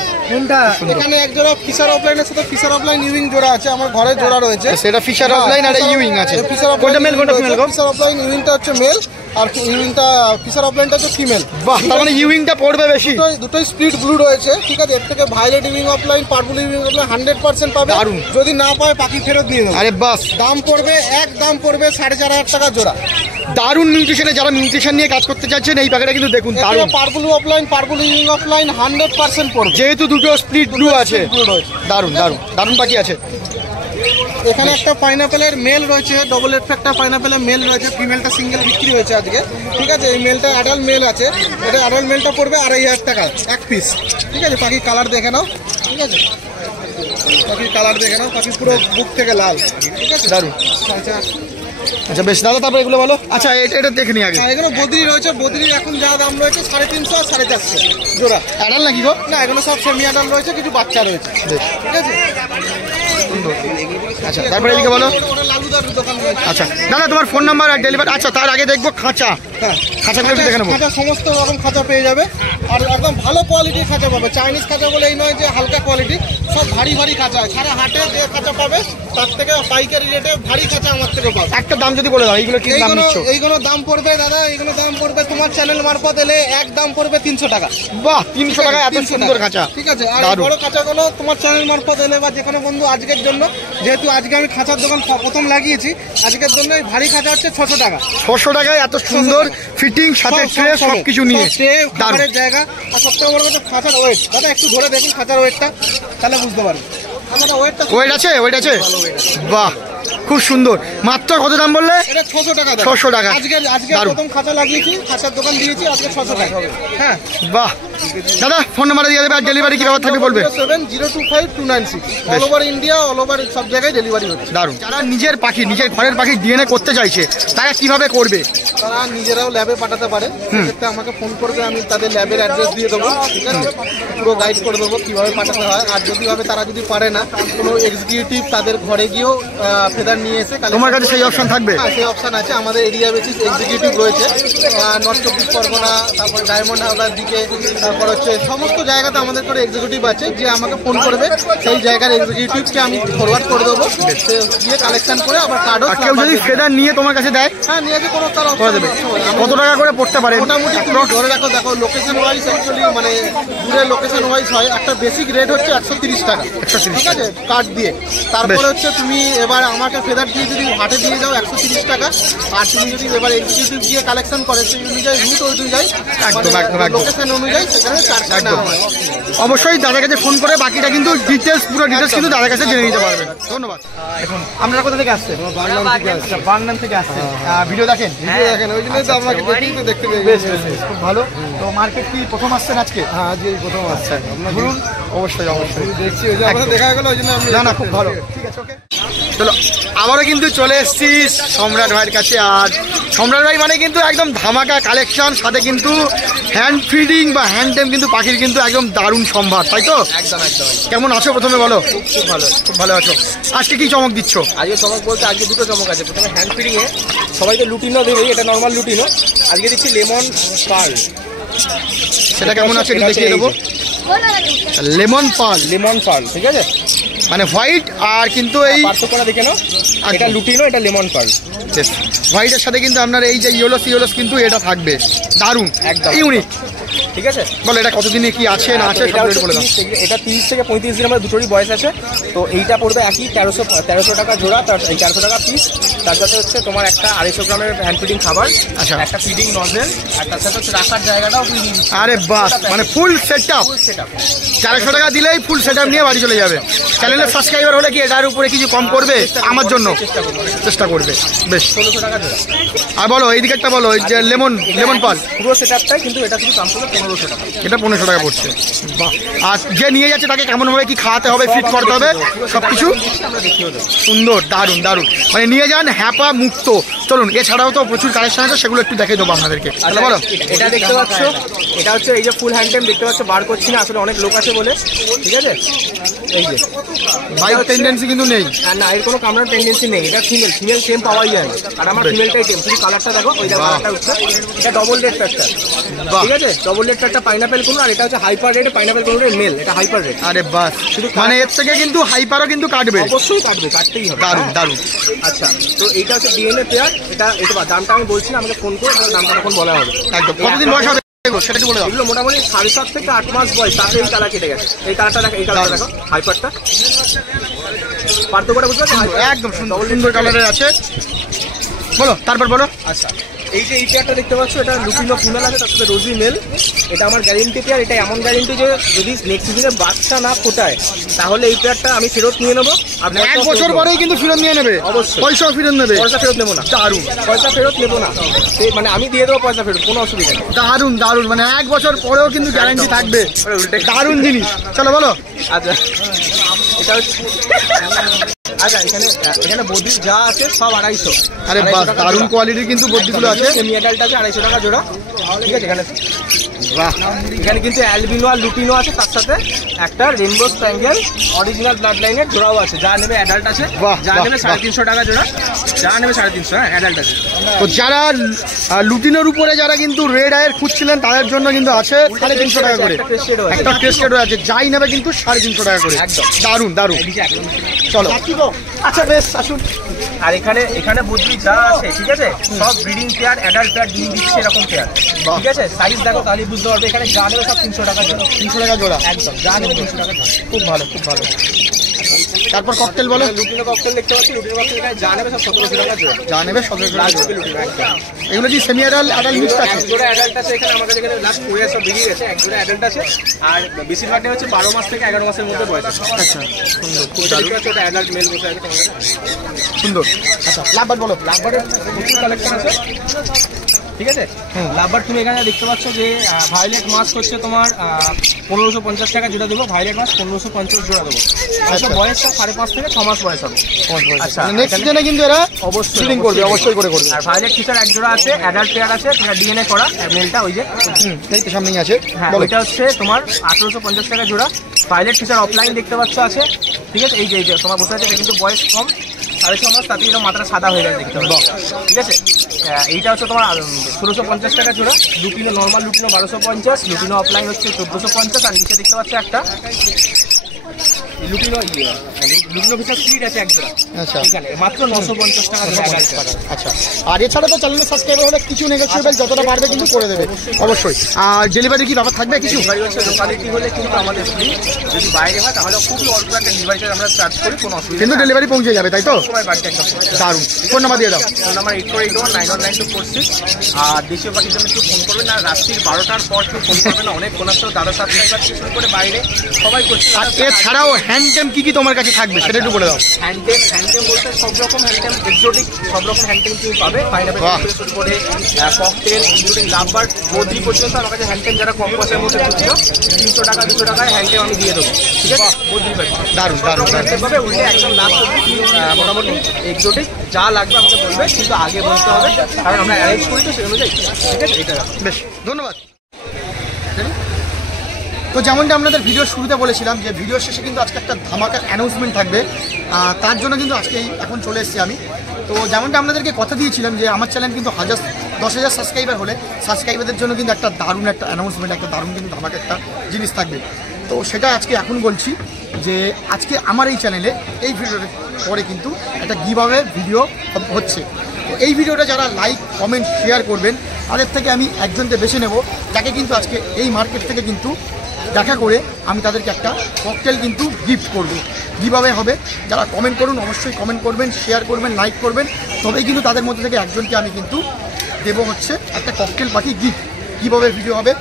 এখানে এক জোড়া ফিশার অফলাইনের সাথে ফিশার অফলাইন ইউইং জোড়া আছে, আমার ঘরে জোড়া রয়েছে। সেটা ফিশার অফলাইন আর ইউইং আছে। কোনটা মেল কোনটা ফিমেল গো? ফিশার অফলাইন ইউইংটা হচ্ছে মেল, আর ইউইংটা ফিশার অফলাইনটা হচ্ছে ফিমেল। বাহ, তার মানে ইউইংটা পড়বে বেশি। দুটোই স্প্লিট ব্লু রয়েছে, ঠিক আছে, এর থেকে ভায়োলেট ইউইং অফলাইন, পার্পল ইউইং অফলাইন 100% পাবে। দারুণ। যদি না পায় পাখি ফেরত দিয়ে দেবে। আরে বাস, দাম পড়বে 4500 টাকা জোড়া। দারুণ নিউট্রিশনে যারা নিউট্রিশন নিয়ে কাজ করতে চাচ্ছেন এই প্যাকেটটা কিন্তু দেখুন দারুণ। পার্পল অফলাইন, পার্পল ইউইং অফলাইন 100% পড়বে, যেহেতু দুটো স্প্লিট ব্লু আছে। ব্লু রয়েছে। দারুণ দারুণ দারুণ পাখি আছে। এখানে একটা পাইনাপেলের মেল রয়েছে, ডবল এফেক্টটা পাইনাপেলের মেল রয়েছে, ফিমেলটা সিঙ্গেল বিক্রি হয়েছে আজকে, ঠিক আছে, এই মেলটা অ্যাডাল্ট মেল আছে, এটা অ্যাডাল্ট মেলটা পড়বে 2500 টাকা এক পিস। ঠিক আছে, পাখির কালার দেখে নাও, ঠিক আছে, পাখির কালার দেখে নাও, পাখি পুরো বুক থেকে লাল, ঠিক আছে, দারুণ। আচ্ছা আচ্ছা বেশ দাদা, তারপরে এগুলো বলো। আচ্ছা, এটা দেখে নি আগে। এগুলো বদ্রি রয়েছে, বদ্রির এখন যা দাম রয়েছে 350 আর 450 জোড়া। অ্যাডাল নাকি গো? না, এগুলো সব সেমি অ্যাডাল্ট রয়েছে, কিছু বাচ্চা রয়েছে, বেশ ঠিক আছে। সুন্দর। আচ্ছা, তারপরে এদিকে বলো। ওটা লালুদার দোকান রয়েছে। আচ্ছা দাদা, তোমার ফোন নাম্বার আর ডেলিভারি। আচ্ছা, তার আগে দেখবো খাঁচা। হ্যাঁ, খাঁচাগুলো একটু দেখে নেবো। খাঁচা সমস্ত রকম খাঁচা পেয়ে যাবে, আর একদম ভালো কোয়ালিটির খাঁচা পাবে। চাইনিজ খাঁচা বলে এই নয় যে হালকা কোয়ালিটি, সব ভারী ভারী খাঁচা। সারা হাটে যে খাঁচা পাবে তার থেকে পাইকারি রেটে ভারী খাঁচা আমার থেকে পাবে। একটা দাম যদি বলে দাও, এইগুলো কি দাম নিচ্ছ? এইগুলো দাম পড়বে দাদা, এইগুলো দাম পড়বে তোমার চ্যানেল মারফত এলে এক দাম পড়বে 300 টাকা। বাহ, 300 টাকা এত 300 সুন্দর টাকা। খাঁচা। ঠিক আছে, আর দারুণ। বড় খাঁচাগুলো তোমার চ্যানেল মারফত এলে বা যেখানে বন্ধু আজকের জন্য, যেহেতু আজকে আমি খাঁচার দোকান প্রথম লাগিয়েছি, আজকের জন্য এই ভারী খাঁচা হচ্ছে 600 টাকা। 600 টাকায় এত সুন্দর ফিটিং, সাথে ট্রে সবকিছু নিয়ে। দারুণ। খাবারের জায়গা, আর সবথেকে বড় কথা খাঁচার ওয়েট। দাদা একটু ধরে দেখুন খাঁচার ওয়েটটা, তাহলে বুঝতে পারবেন আমাদের ওয়েটটা। ওয়েট আছে, ওয়েট আছে। বাহ, খুব সুন্দর। মাত্র কত দাম বললে? এটা 600 টাকা। 600 টাকা। আজকে দারুণ। প্রথম খাঁচা লাগিয়েছি, খাঁচার দোকান দিয়েছি, আজকে 600 টাকা। হ্যাঁ, বাহ, দাদা ফোন নাম্বার দিয়ে দেবে, আর ডেলিভারি কি ব্যাপার থাকবে বলবে। 7025 all over India, all over সব জায়গায় ডেলিভারি হচ্ছে। দারুণ। যারা নিজের পাখি, নিজের ঘরের পাখি ডিএনএ করতে চাইছে, তারা কিভাবে করবে? তারা নিজেরাও ল্যাবে পাঠাতে পারে, সেক্ষেত্রে আমাকে ফোন করবে, আমি তাদের ল্যাবের অ্যাড্রেস দিয়ে দেবো, ঠিক আছে, পুরো গাইড করে দেবো কীভাবে পাঠাতে হয়। আর যদি ভাবে তারা যদি পারে না, কোনো এক্সিকিউটিভ তাদের ঘরে গিয়েও ফেদার নিয়ে এসে তোমার কাছে সেই অপশন থাকবে? হ্যাঁ, সেই অপশন আছে। আমাদের এরিয়া বেসিস এক্সিকিউটিভ রয়েছে, নর্থ 24 পরগনা, তারপর ডায়মন্ড হাওড়ার দিকে, তারপর হচ্ছে সমস্ত জায়গাতে আমাদের করে এক্সিকিউটিভ আছে, যে আমাকে ফোন করবে, সেই জায়গার এক্সিকিউটিভকে আমি ফরওয়ার্ড করে দেবো, সে গিয়ে কালেকশন করে আবার কার্ডও। আর কেউ যদি ফেদার নিয়ে তোমার কাছে দেয়? হ্যাঁ, নিয়ে যে কোনো তার করে দেবে। কত টাকা করে পড়তে পারে মোটামুটি? তুমি ধরে রাখো, দেখো লোকেশন ওয়াইজ অ্যাকচুয়ালি, মানে দূরে লোকেশন ওয়াইজ হয়। একটা বেসিক রেট হচ্ছে 130 টাকা, ঠিক আছে, কার্ড দিয়ে। তারপরে হচ্ছে তুমি এবার আমাকে ফেদার দিয়ে যদি হাটে দিয়ে যাও 130 টাকা, আর তুমি যদি এবার এক্সিকিউটিভ দিয়ে কালেকশন করে সেই অনুযায়ী রুট অনুযায়ী লোকেশন অনুযায়ী সেখানে 4 টাকা নেওয়া হয়। অবশ্যই দাদার কাছে ফোন করে বাকিটা কিন্তু ডিটেলস পুরো ডিটেলস কিন্তু দাদার কাছে জেনে নিতে পারবেন। ধন্যবাদ। এখন আপনারা কোথা থেকে আসছেন? বাগনান থেকে আসছেন। ভিডিও দেখেন? ভিডিও দেখেন, ওই জন্যই তো আপনাকে দেখতে পেয়ে বেশ বেশ বেশ, খুব ভালো। তো মার্কেট কি প্রথম আসছেন আজকে? হ্যাঁ, আজকে প্রথম আসছে। বলুন। অবশ্যই অবশ্যই দেখছি ওই যে আমাদের দেখা গেল, ওই জন্য আমি না না খুব ভালো, ঠিক আছে ওকে। চলো আবারও কিন্তু চলে এসেছি সম্রাট ভাইয়ের কাছে। আর সম্রাট ভাই মানে কিন্তু একদম ধামাকা কালেকশন, সাথে কিন্তু হ্যান্ড ফিডিং বা হ্যান্ড টেম কিন্তু পাখির কিন্তু একদম দারুণ সম্ভার, তাই তো? একদম একদম। কেমন আছো প্রথমে বলো? খুব ভালো। খুব ভালো আছো। আজকে কি চমক দিচ্ছ? আজকে চমক বলতে আজকে দুটো চমক আছে। প্রথমে হ্যান্ড ফিডিংয়ে সবাই তো লুটিনো দেবেই, এটা নর্মাল লুটিনো। আজকে দিচ্ছি লেমন পার্ল। সেটা কেমন আছে একটু দেখিয়ে দেবো। লেমন পার্ল, লেমন পার্ল, ঠিক আছে? মানে হোয়াইট আর কিন্তু এই পার্থক্যটা দেখে নাও, এটা লুটিনো, এটা লেমন পার্ল। হোয়াইটের সাথে কিন্তু আপনার এই যে ইয়েলোস কিন্তু এটা থাকবে, দারুণ একদম ইউনিক, ঠিক আছে? বলো এটা কতদিনে কি আছে না আছে সব বলে দাও। এটা 30 থেকে 35 দিন আমার দুটোরই বয়স আছে। তো এইটা পড়বে একই 1300 টাকা জোড়া, তার এই 400 টাকা পিস। তার সাথে হচ্ছে তোমার একটা 250 গ্রামের হ্যান্ড ফিডিং খাবার, আচ্ছা, একটা ফিডিং নজেল, আর তার সাথে হচ্ছে রাখার জায়গাটাও। আরে বাস, মানে ফুল সেটআপ। 400 টাকা দিলেই ফুল সেটআপ নিয়ে বাড়ি চলে যাবে। চ্যানেলের সাবস্ক্রাইবার হলে কি এটার উপরে কিছু কম করবে আমার জন্য? চেষ্টা করবে। বেশ, 1600 টাকা জোড়া। আর বলো এই দিকেরটা বলো, এই যে লেমন পাল পুরো সেটআপটাই, কিন্তু এটা শুধু দাম পড়বে 1500 টাকা। এটা 1500 টাকা পড়ছে। বাহ। আর যে নিয়ে যাচ্ছে তাকে কেমন ভাবে কি খাওয়াতে হবে, ফিট করতে হবে সবকিছু সুন্দর, দারুণ দারুণ, মানে নিয়ে যান হ্যাপা মুক্ত। চলুন, এছাড়াও তো প্রচুর কালেকশন আছে, সেগুলো একটু দেখে দেবো আপনাদেরকে। আচ্ছা, বলো। এটা দেখতে পাচ্ছ, এটা হচ্ছে এই যে ফুল হ্যান্ড টেম দেখতে পাচ্ছ, বার করছি না আসলে অনেক লোক আছে বলে, ঠিক আছে? এই যে বাইক টেন্ডেন্সি কিন্তু নেই, আর না এর কোনো কামড়ার টেন্ডেন্সি নেই। এটা ফিমেল টেম পাওয়াই যায় না, আর আমার ফিমেলটাই টেম। শুধু কালারটা দেখো, ওই দেখো কালারটা হচ্ছে, এটা ডবল রেড ফ্যাক্টর, ঠিক আছে? ডবল রেড ফ্যাক্টর পাইনাপেল কোন, আর এটা হচ্ছে হাইপার রেড পাইনাপেল কোন মেল, এটা হাইপার রেড। আরে বাস, শুধু মানে এর থেকে কিন্তু হাইপারও কিন্তু কাটবে, অবশ্যই কাটবে, কাটতেই হবে। দারুণ দারুণ। আচ্ছা, তো এইটা হচ্ছে ডিএনএ পেয়ার। এটা দামটা আমি বলছি না, আমাকে ফোন করে দামটা তখন বলা হবে। একদম। কতদিন বয়স হবে সেটা একটু বলে দাও। এগুলো মোটামুটি 7.5 থেকে 8 মাস বয়স, তাতে এই কালার কেটে গেছে। এই কালারটা দেখো, এই কালারটা দেখো, হাইপারটা পার্থক্যটা বুঝতে পারছো? একদম সুন্দর সুন্দর কালারের আছে। বলো তারপর বলো। আচ্ছা, এই যে এই পেয়ারটা দেখতে পাচ্ছ, এটা লুটিনো ফিমেল আছে, তার সাথে রোজি মেল। এটা আমার গ্যারেন্টি পেয়ার। এটা এমন গ্যারেন্টি যে যদি নেক্সট সিজনে বাচ্চা না ফোটায় তাহলে এই পেয়ারটা আমি ফেরত নিয়ে নেবো। আর 1 বছর পরেই কিন্তু ফেরত নিয়ে নেবে, অবশ্যই। পয়সাও ফেরত নেবে? পয়সা ফেরত নেবো না। দারুণ। পয়সা ফেরত নেবো না, মানে আমি দিয়ে দেবো পয়সা ফেরত, কোনো অসুবিধা নেই। দারুণ দারুণ, মানে 1 বছর পরেও কিন্তু গ্যারান্টি থাকবে, দারুণ জিনিস। চলো বলো। আচ্ছা, এটা হচ্ছে আচ্ছা, এখানে বদ্রি যা আছে সব 250। আরে বাহ, দারুণ কোয়ালিটির কিন্তু বদ্রিগুলো আছে। সেমি অ্যাডাল্ট আছে 250 টাকা জোড়া, ঠিক আছে? বাহ, এখানে কিন্তু অ্যালবিনো আর লুটিনো আছে, তার সাথে একটা রেনবো স্প্যাঙ্গেল অরিজিনাল ব্লাড লাইনের জোড়াও আছে। যা নেবে অ্যাডাল্ট আছে, বাহ, যা বাহ, নেবে 350 টাকা জোড়া, যা নেবে 350। হ্যাঁ, অ্যাডাল্ট আছে। তো যারা লুটিনোর উপরে যারা কিন্তু রেড আয়ের খুঁজছিলেন তাদের জন্য কিন্তু আছে 350 টাকা করে। একটা টেস্টেডও আছে, যাই নেবে কিন্তু 350 টাকা করে। একদম দারুণ দারুণ। চলো, আচ্ছা বেশ, আসুন। আর এখানে বুদ্ধি যা আছে, ঠিক আছে, সব ব্রিডিং পেয়ার, অ্যাডাল্ট পেয়ার, ডিম দিচ্ছে এরকম পেয়ার, ঠিক আছে? সাইজ দেখো তাহলে বুঝতে পারবে। এখানে যা নেবে সব 300 টাকা জোড়া। 300 টাকা জোড়া, একদম, যা নেবে 300 টাকা জোড়া। খুব ভালো খুব ভালো। তারপর ককটেল বলো। লুটিনো ককটেল দেখতে পাচ্ছি, লুটিনো ককটেল এখানে যা নেবে সব 1700 টাকা জোড়া। যা নেবে 1700 টাকা জোড়া। লুটিনো একদম। এগুলো কি সেমি অ্যাডাল্ট মিক্সড আছে? এক জোড়া অ্যাডাল্ট আছে এখানে, আমাদের এখানে লাস্ট 4 সব বেরিয়ে গেছে। এক জোড়া অ্যাডাল্ট আছে, আর বেশিরভাগটা হচ্ছে 12 মাস থেকে 11 মাসের মধ্যে বয়স আছে। আচ্ছা, সুন্দর, খুব ওটা দারুণ, দেখতে পাচ্ছ, ওটা অ্যাডাল্ট মেল বসে আছে তোমাদের। সুন্দর। আচ্ছা, লাভবার্ড বলো। লাভবার্ডের প্রচুর কালেকশন আছে, ঠিক আছে? লাভবার্ড তুমি এখানে দেখতে পাচ্ছ যে ভায়োলেট মাস্ক হচ্ছে তোমার 1550 টাকা জোড়া দেবো। ভায়োলেট মাস্ক 1550 জোড়া দেবো। আচ্ছা, বয়স 5.5 থেকে 6 মাস বয়স হবে। আচ্ছা, নেক্সট সিজনে কিন্তু এরা অবশ্যই ব্রিডিং করবে, অবশ্যই করে করবে। আর ভায়োলেট ফিশার এক জোড়া আছে, অ্যাডাল্ট পেয়ার আছে, সেটা ডিএনএ করা মেলটা, ওই যে এই তো সামনেই আছে। হ্যাঁ, বলো। এটা হচ্ছে তোমার 1850 টাকা জোড়া। ভায়োলেট ফিশার অফলাইন দেখতে পাচ্ছ আছে, ঠিক আছে? এই যে তোমার বসে আছে, এটা কিন্তু বয়স কম, 6.5 মাস, তাতে এরকম মাত্রা সাদা হয়ে যায় দেখতে পাচ্ছ, ঠিক আছে? এইটা হচ্ছে তোমার 1650 টাকা জোড়া। Lutino normal lutino 1250, lutino opaline হচ্ছে 1450। আর নিচে দেখতে পাচ্ছ একটা লুটিনো লুগ্নো ফিচার স্লিট আছে এক জোড়া। আচ্ছা এখানে মাত্র 950 টাকা দিয়ে আছে। আচ্ছা, আর এছাড়া তো চ্যানেলে সাবস্ক্রাইবার হলে কিছু নেগোসিয়েবল যতটা পারবে কিন্তু করে দেবে অবশ্যই। আর ডেলিভারি কি ব্যাপার থাকবে কিছু? ডেলিভারি হচ্ছে লোকালিটি হলে কিন্তু আমাদের ফ্রি, যদি বাইরে হয় তাহলে খুবই অল্প একটা ডেলিভারি চার্জ আমরা চার্জ করি, কোনো অসুবিধা কিন্তু ডেলিভারি পৌঁছে যাবে তাই তো? সময় বাড়িতে একদম। দারুণ। ফোন নাম্বার দিয়ে দাও। Phone number 8481919246। আর দেশীয় পাখির জন্য একটু ফোন করবেন, আর রাত্রির 12টার পর কেউ ফোন করবে না, অনেক ফোন আসছে দাদা সাহেব থেকে শুরু করে বাইরে সবাই করছে। আর এছাড়াও হ্যান্ডটেম কি কি তোমার কাছে থাকবে সেটা একটু বলে দাও। হ্যান্ডটেম বলতে সব রকম হ্যান্ডটেম, এক্সোটিক সব রকম হ্যান্ডটেম তুমি পাবে, পাইনাপেল থেকে শুরু করে ককটেল ইনক্লুডিং লাভবার্ড বদ্রি পর্যন্ত আমার কাছে হ্যান্ডটেম যারা কম পয়সার মধ্যে খুঁজছো 300 টাকা 200 টাকায় হ্যান্ডটেম আমি দিয়ে দেবো, ঠিক আছে? বদ্রি পাবে, দারুণ দারুণ হ্যান্ডটেম পাবে, উল্টে একদম লাস্ট অব্দি মোটামুটি এক্সোটিক যা লাগবে আমাকে বলবে, কিন্তু আগে বলতে হবে কারণ আমরা অ্যারেঞ্জ করি তো সেই অনুযায়ী, ঠিক আছে? এটা বেশ, ধন্যবাদ। তো যেমনটা আপনাদের ভিডিওর শুরুতে বলেছিলাম যে ভিডিওর শেষে কিন্তু আজকে একটা ধামাকা অ্যানাউন্সমেন্ট থাকবে, তার জন্য কিন্তু আজকে এখন চলে এসেছি আমি। তো যেমনটা আপনাদেরকে কথা দিয়েছিলাম যে আমার চ্যানেল কিন্তু 10,000 সাবস্ক্রাইবার হলে সাবস্ক্রাইবারদের জন্য কিন্তু একটা দারুণ একটা অ্যানাউন্সমেন্ট, একটা দারুণ কিন্তু ধামাকা একটা জিনিস থাকবে। তো সেটা আজকে এখন বলছি যে আজকে আমার এই চ্যানেলে এই ভিডিওর পরে কিন্তু একটা গিভঅ্যাওয়ে ভিডিও হচ্ছে। তো এই ভিডিওটা যারা লাইক কমেন্ট শেয়ার করবেন তাদের থেকে আমি একজনকে বেছে নেব, যাকে কিন্তু আজকে এই মার্কেট থেকে কিন্তু দেখা করে আমি তাদেরকে একটা ককটেল কিন্তু গিফট করব। গিভঅ্যাওয়ে হবে, যারা কমেন্ট করুন, অবশ্যই কমেন্ট করবেন, শেয়ার করবেন, লাইক করবেন, তবেই কিন্তু তাদের মধ্যে থেকে একজনকে আমি কিন্তু দেবো হচ্ছে একটা ককটেল পাখি গিফট। গিভঅ্যাওয়ে ভিডিও হবে,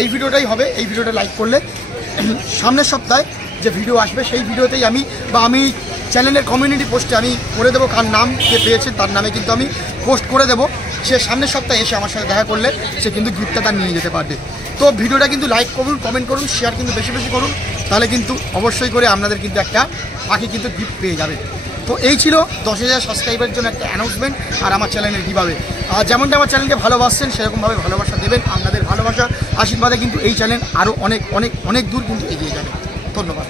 এই ভিডিওটাই হবে। এই ভিডিওটা লাইক করলে সামনের সপ্তাহে যে ভিডিও আসবে সেই ভিডিওতেই আমি চ্যানেলের কমিউনিটি পোস্টে আমি করে দেবো কার নাম কে পেয়েছে তার নামে কিন্তু আমি পোস্ট করে দেবো। সে সামনের সপ্তাহে এসে আমার সাথে দেখা করলে সে কিন্তু গিফটটা তার নিয়ে যেতে পারবে। তো ভিডিওটা কিন্তু লাইক করুন, কমেন্ট করুন, শেয়ার কিন্তু বেশি বেশি করুন, তাহলে কিন্তু অবশ্যই করে আপনাদের কিন্তু একটা পাখি কিন্তু গিফট পেয়ে যাবে। তো এই ছিল 10,000 সাবস্ক্রাইবারের জন্য একটা অ্যানাউন্সমেন্ট আর আমার চ্যানেলের কীভাবে। আর যেমনটা আমার চ্যানেলকে ভালোবাসছেন সেরকমভাবে ভালোবাসা দেবেন। আপনাদের ভালোবাসা আশীর্বাদে কিন্তু এই চ্যানেল আরও অনেক অনেক অনেক দূর কিন্তু এগিয়ে যাবে। ধন্যবাদ।